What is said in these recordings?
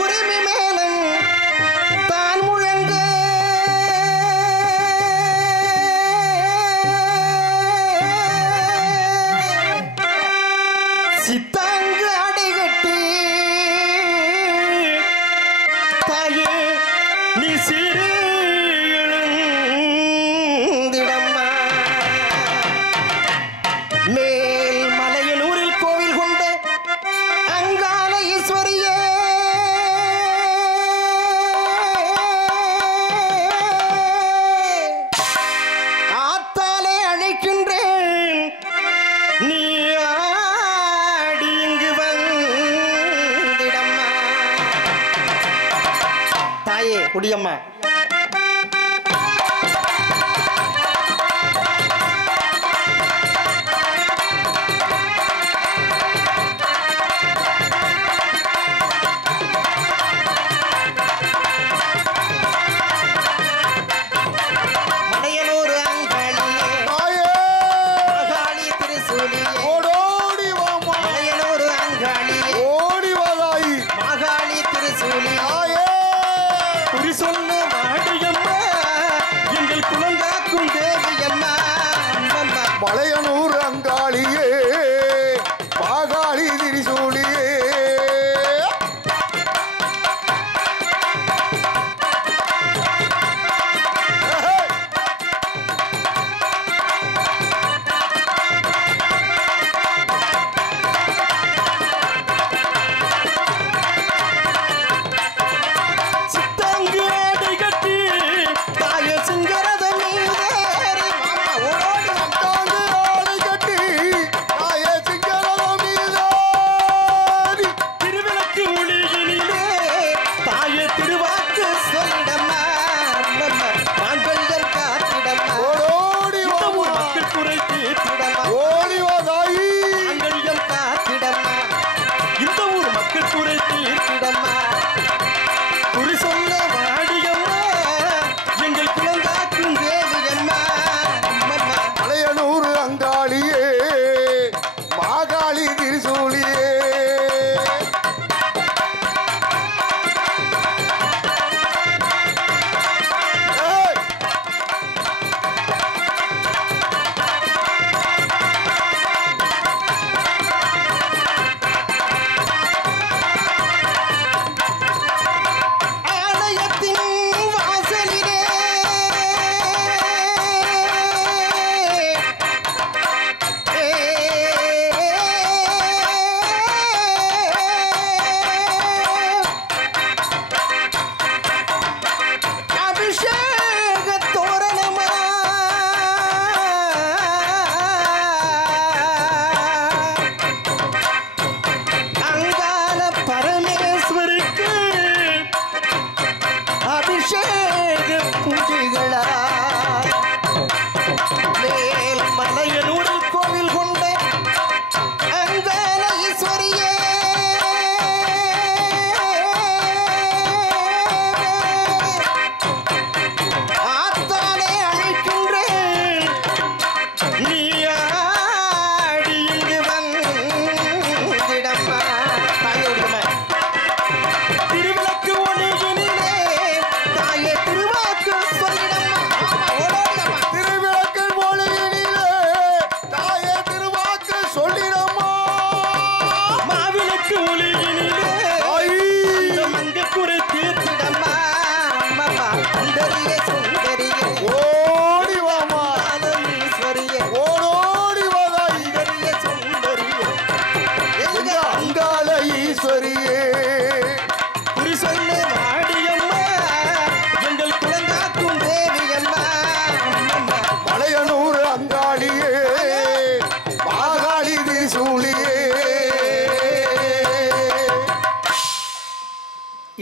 உரிமை மேலும் தான் முழங்க சித்தாங்கு அடைகட்டி தாயே நீ சிறு எழுந்திடம்மா மேல் மலையனூரில் கோவில் கொண்ட அங்காள ஈஸ்வரியே ஆத்தாலே அழைக்கின்றேன் நீ ஆடி இங்கு வந்திடம்மா தாயே குடியம்மா மலையனூர் அங்காளியே மாகாளி திரிசூலியே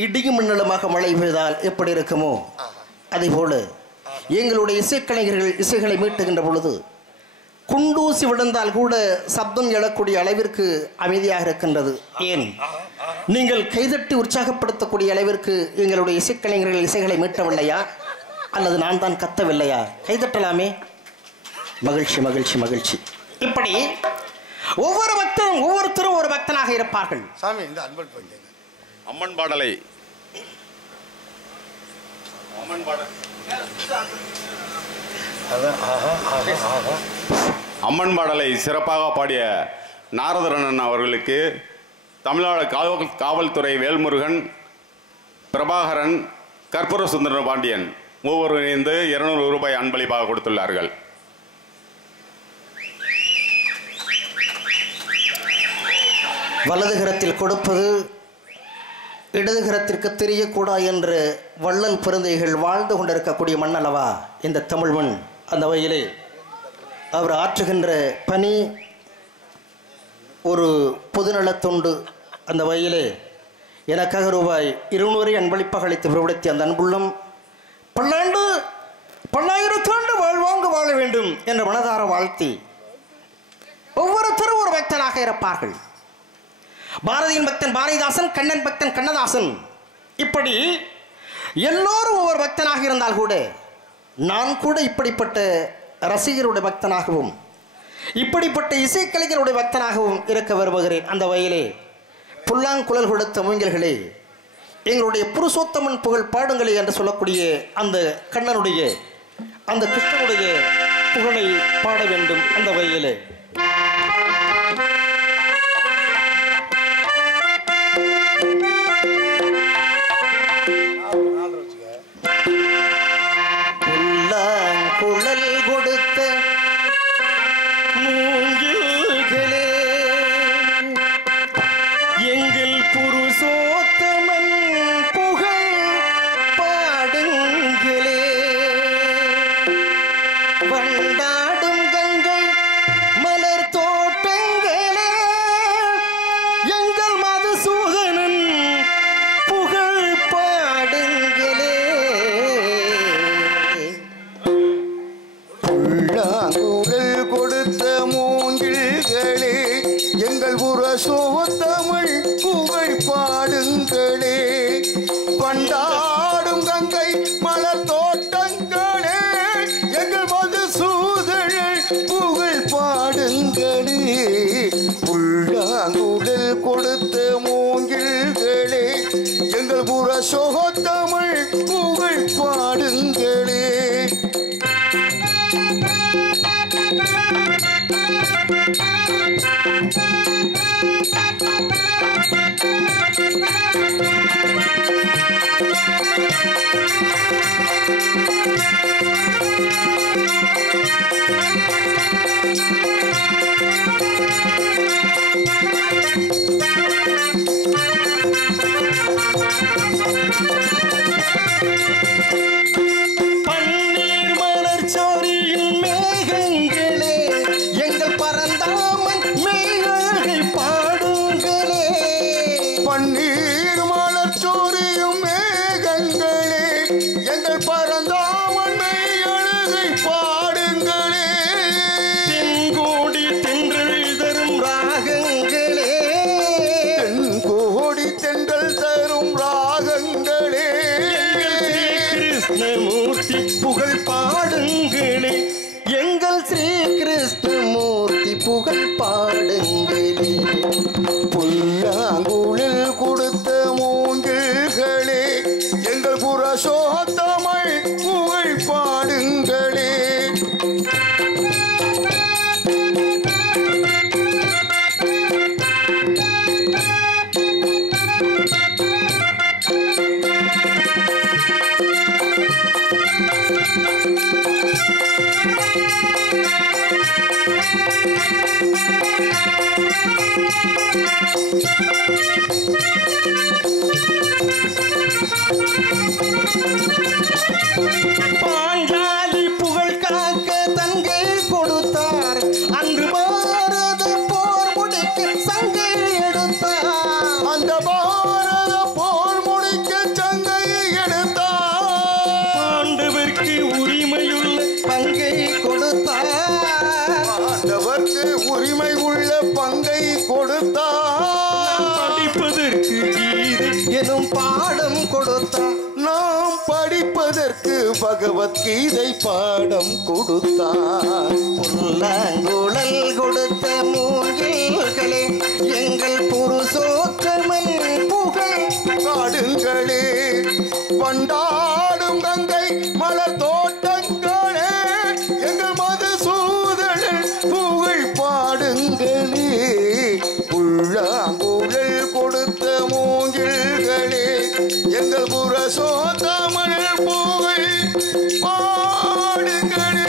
இடியும் மின்னலுமாக மழை பெய்தால் எப்படி இருக்குமோ அதேபோல எங்களுடைய இசைக்கலைஞர்கள் இசைகளை மீட்டுகின்ற பொழுது குண்டூசி விழுந்தால் கூட சப்தம் எழக்கூடிய அளவிற்கு அமைதியாக இருக்கின்றது. ஏன் நீங்கள் கைதட்டி உற்சாகப்படுத்தக்கூடிய அளவிற்கு எங்களுடைய இசைக்கலைஞர்கள் இசைகளை மீட்டவில்லையா அல்லது நான் தான் கத்தவில்லையா? கைதட்டலாமே. மகிழ்ச்சி மகிழ்ச்சி மகிழ்ச்சி. இப்படி ஒவ்வொரு பக்தரும் ஒவ்வொருத்தரும் ஒரு பக்தனாக இருப்பார்கள். சாமி இந்த அன்பல் பண்ணி அம்மன் பாடலை அம்மன் பாடலை சிறப்பாக பாடிய நாரதரண்ணன் அவர்களுக்கு தமிழ்நாடு காவல்துறை வேல்முருகன், பிரபாகரன், கற்பூர சுந்தர பாண்டியன் மூவரும் இணைந்து 200 ரூபாய் அன்பளிப்பாக கொடுத்துள்ளார்கள். வலதுகரத்தில் கொடுப்பது இடதுகரத்திற்கு தெரியக்கூடாது என்று வள்ளல் பெருந்தைகள் வாழ்ந்து கொண்டிருக்கக்கூடிய மண்ணல்லவா இந்த தமிழ் மண். அந்த வகையிலே அவர் ஆற்றுகின்ற பணி ஒரு பொதுநலத் தொண்டு. அந்த வகையிலே எனக்காக ரூபாய் 200 அன்பளிப்பாக அளித்து பிரபடுத்திய அந்த அன்புள்ளம் பல்லாண்டு பல்லாயிரத்தாண்டு வாழ்வாங்க வாழ வேண்டும் என்ற மனதார வாழ்த்தி ஒவ்வொருத்தரும் ஒரு பக்தனாக இருப்பார்கள். பாரதியின் பக்தன் பாரதிதாசன், கண்ணன் பக்தன் கண்ணதாசன், இப்படி எல்லோரும் ஒவ்வொரு பக்தனாக இருந்தால் கூட நான் கூட இப்படிப்பட்ட ரசிகருடைய பக்தனாகவும் இப்படிப்பட்ட இசைக்கலைஞருடைய பக்தனாகவும் இருக்க விரும்புகிறேன். அந்த வகையிலே புல்லாங்குழல் கொடுத்த மூங்கில்களே, எங்களுடைய புருஷோத்தமன் புகழ் பாடுங்களே என்று சொல்லக்கூடிய அந்த கண்ணனுடைய அந்த கிருஷ்ணனுடைய புகழை பாட வேண்டும். அந்த வகையிலே புல்லாங்குழல் கொடுத்த மூங்கில்களே, எங்கள் புருஷோத்தமன் புகழ் பாடுங்களே, வண்டாடும் கங்கை மலர் தோட்டங்களே, எங்கள் மதுசூதனன் புகழ் பாடுங்களே. புல்லாங்குழல் கொடுத்த மூங்கில்களே, எங்கள் புருஷோத்தமன் புகழ் பாடுங்களே, வண்டாடும் கங்கை மலர் தோட்டங்களே, எங்கள் மதுசூதனன் புகழ் பாடுங்களே. புல்லாங்குழல் கொடுத்த மூங்கில்களே, எங்கள் புருஷோத்தமன் புகழ் பாடுங்களே. பன்னீர் மலர் சோரியும் மேகங்களே, எங்கள் பரந்தாமன் மெய்யழகை பாடுங்களே, பன்னீர் மலர் சோரியும் மேகங்களே, எங்கள் பரந்தாமன் மெய்யழகை பாடுங்களே, தென்கோடி தென்றல் தரும் ராகங்களே, தென்கோடி தென்றல் தரும் ராகங்களே, கிருஷ்ணமூர்த்தி புகழ் பாடுங்களே, எங்கள் ஸ்ரீ கிருஷ்ணமூர்த்தி புகழ் பாடுங்களே. புல்லாங்குழல் கொடுத்த மூங்கில்களே, எங்கள் புருஷோத்தமன் புகழ் பாடுங்களே. பாஞ்சாலி புகழ் காக்க தங்கை கொடுத்தார், அன்று பாரத போர் முடிக்க சங்கை எடுத்தார், அந்த பாரத போர் முடிக்க சங்கை எடுத்தார், பாண்டவர்க்கு உரிமையுள்ள பங்கை கொடுத்தார், ஆண்டவர்க்கு உரிமை உள்ள பங்கை கொடுத்தார், படிப்பதற்கு கீதை எனும் பாடம் கொடுத்தார், நாம் படிப்பதற்கு பகவத்கீதை பாடம் கொடுத்தார். புல்லாங்குழல் கொடுத்த மூங்கில்களே, எங்கள் புருஷோத்தமன் புகழ் பண்டாடும் கங்கை மலர் தோட்டங்களே எங்கள் மதுசூதனில் புகழ் பாடுங்களே புல்லாங்குழல் கொடுத்த மூங்கில்களே எங்கள் புரசோ தமிழ் புகழ் பாடுங்களே.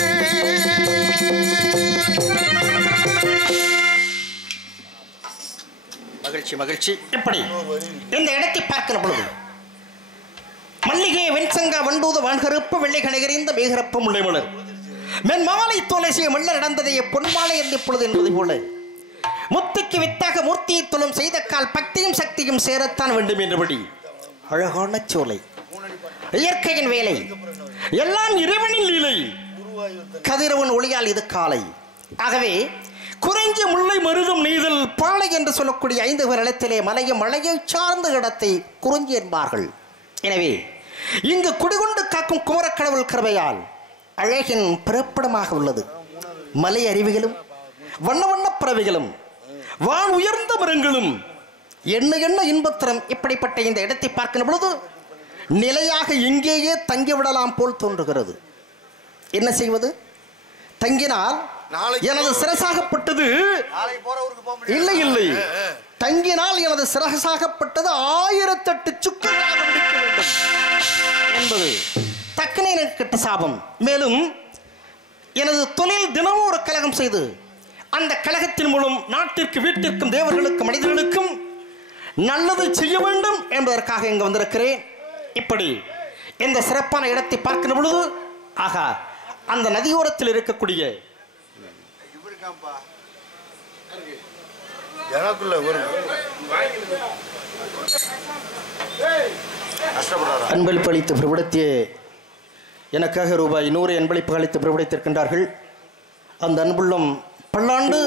மகிழ்ச்சி மகிழ்ச்சி. எப்படி இந்த இடத்தை பார்க்கிற பொழுது மல்லிகை வெண்சங்கா வண்டூத வான்கருப்பு வெள்ளை கணிகறிந்த மேகரப்பு முல்லை மலர் மென்மாலை தோலைசிய மெல்ல நடந்ததை பொன்மாலை என்று இப்பொழுது என்பதை போல முத்துக்கு வித்தாக மூர்த்தியை துலம் செய்த கால் பக்தியும் சக்தியும் சேரத்தான் வேண்டும் என்றபடி அழகான சோலை இயற்கையின் வேலை எல்லாம் இறைவனின் லீலை கதிரவன் ஒளியால் இது காலை. ஆகவே குறைஞ்ச முல்லை மருதும் நெய்தல் பாலை என்று சொல்லக்கூடிய 5 பேர் இடத்திலே மலையும் மலையை சார்ந்த இடத்தை குறிஞ்சி என்பார்கள். எனவே இங்கு குடிகொண்டு காக்கும் குமரக்கடவுள் கருவையால் அழகின் பிறப்பிடமாக உள்ளது. மலை அருவிகளும் வண்ண வண்ண பறவைகளும் வான் உயர்ந்த மரங்களும் என்ன என்ன இன்பத்திரம். இப்படிப்பட்ட இந்த இடத்தை பார்க்கின்ற பொழுது நிலையாக இங்கேயே தங்கிவிடலாம் போல் தோன்றுகிறது. என்ன செய்வது? தங்கினால் எனது சிரசாகப்பட்டது இல்லை இல்லை தங்கினால் எனது சிரசாகப்பட்டது 1008 சுக்கராக வெடிக்க வேண்டும் என்பது தக்கனே எனக்கு கிட்ட சாபம். மேலும் எனது தொழில் தினமும் ஒரு கலகம் செய்து அந்த கலகத்தின் மூலம் நாட்டிற்கு வீட்டிற்கும் தேவர்களுக்கும் மனிதர்களுக்கும் நல்லது செய்ய வேண்டும் என்பதற்காக இங்கு வந்திருக்கிறேன். இப்படி இந்த சிறப்பான இடத்தை பார்க்கின்ற பொழுது ஆகா அந்த நதியோரத்தில் இருக்கக்கூடிய அன்பளிப்பு அளித்து பிரபலத்திய எனக்காக ரூபாய் 100 அன்பளிப்பு அளித்து பிரபலத்திருக்கின்றார்கள். அந்த அன்புள்ளம் பல்லாண்டு